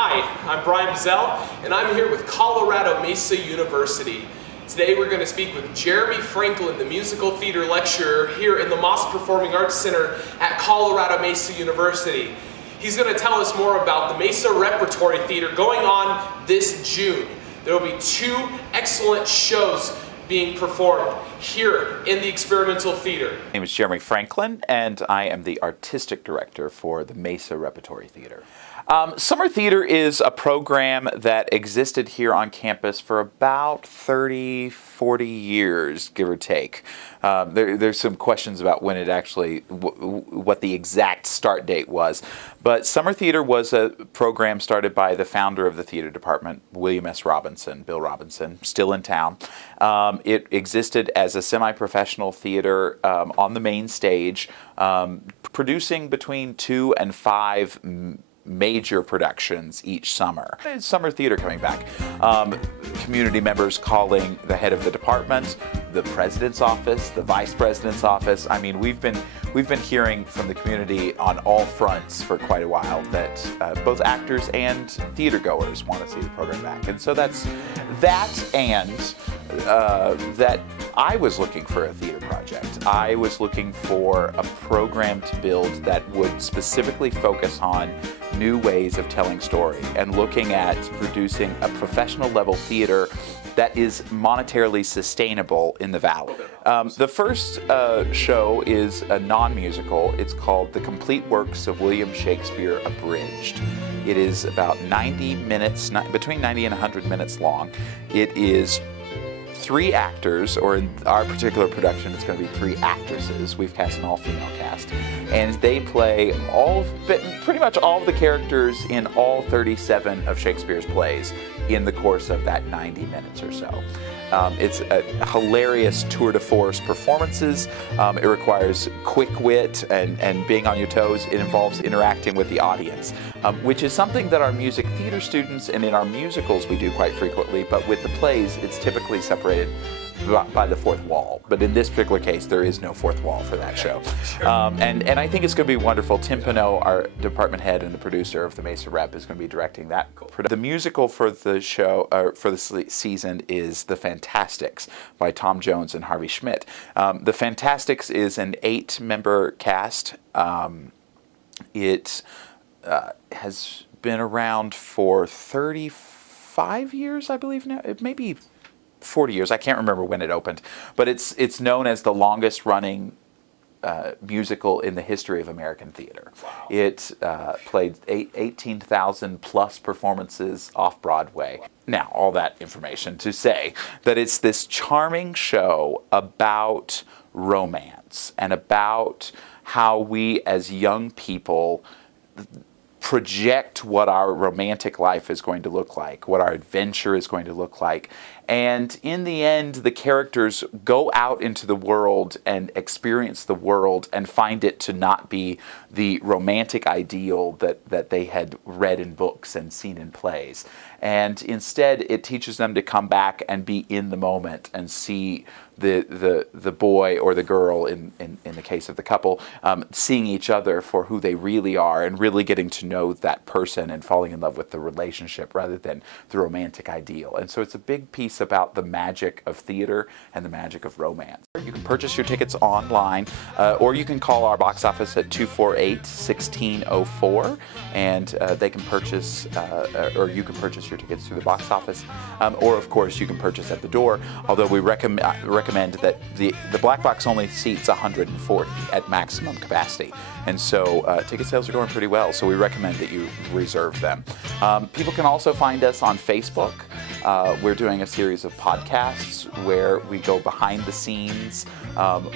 Hi, I'm Brian Bazell, and I'm here with Colorado Mesa University. Today we're going to speak with Jeremy Franklin, the musical theater lecturer here in the Moss Performing Arts Center at Colorado Mesa University. He's going to tell us more about the Mesa Repertory Theater going on this June. There will be 2 excellent shows being performed here in the experimental theater. My name is Jeremy Franklin, and I am the artistic director for the Mesa Repertory Theater. Summer theater is a program that existed here on campus for about 30, 40 years, give or take. There's some questions about when it actually, what the exact start date was. But summer theater was a program started by the founder of the theater department, William S. Robinson, Bill Robinson, still in town. It existed as a semi-professional theater on the main stage, producing between 2 and 5 major productions each summer. It's summer theater coming back. Community members calling the head of the department, the president's office, the vice president's office. I mean, we've been hearing from the community on all fronts for quite a while that both actors and theater goers want to see the program back. And so that's that, and that I was looking for a theater project. I was looking for a program to build that would specifically focus on new ways of telling story and looking at producing a professional level theater that is monetarily sustainable in the Valley. The first show is a non-musical. It's called The Complete Works of William Shakespeare, Abridged. It is about 90 minutes, between 90 and 100 minutes long. It is 3 actors, or in our particular production, it's going to be 3 actresses. We've cast an all-female cast. And they play pretty much all of the characters in all 37 of Shakespeare's plays in the course of that 90 minutes or so. It's a hilarious tour de force performances. It requires quick wit and being on your toes. It involves interacting with the audience, which is something that our music theater students and in our musicals we do quite frequently, but with the plays it's typically separated by the 4th wall. But in this particular case, there is no 4th wall for that show. And I think it's going to be wonderful. Tim Pinot, our department head and the producer of the Mesa Rep, is going to be directing that. The musical for the show, for the season, is The Fantastics by Tom Jones and Harvey Schmidt. The Fantastics is an 8-member cast. It has been around for 35 years, I believe now. It may be 40 years. I can't remember when it opened, but it's known as the longest running musical in the history of American theater. Wow. It played 18,000 plus performances off Broadway. Now, all that information to say that it's this charming show about romance and about how we as young people project what our romantic life is going to look like, what our adventure is going to look like. And in the end, the characters go out into the world and experience the world and find it to not be the romantic ideal that they had read in books and seen in plays. And instead, it teaches them to come back and be in the moment and see the boy or the girl, in the case of the couple, seeing each other for who they really are and really getting to know that person and falling in love with the relationship rather than the romantic ideal. And so it's a big piece about the magic of theater and the magic of romance. You can purchase your tickets online, or you can call our box office at 248-1604, and they can purchase, or you can purchase your tickets through the box office, or of course you can purchase at the door, although we recommend that the black box only seats 140 at maximum capacity, and so ticket sales are going pretty well, so we recommend that you reserve them. People can also find us on Facebook. We're doing a series of podcasts where we go behind the scenes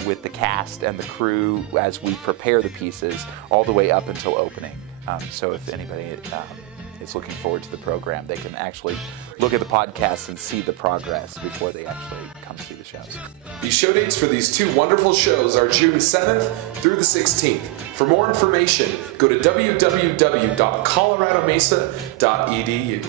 with the cast and the crew as we prepare the pieces all the way up until opening. So if anybody is looking forward to the program, they can actually look at the podcast and see the progress before they actually come see the shows. The show dates for these 2 wonderful shows are June 7th through the 16th. For more information, go to www.coloradomesa.edu.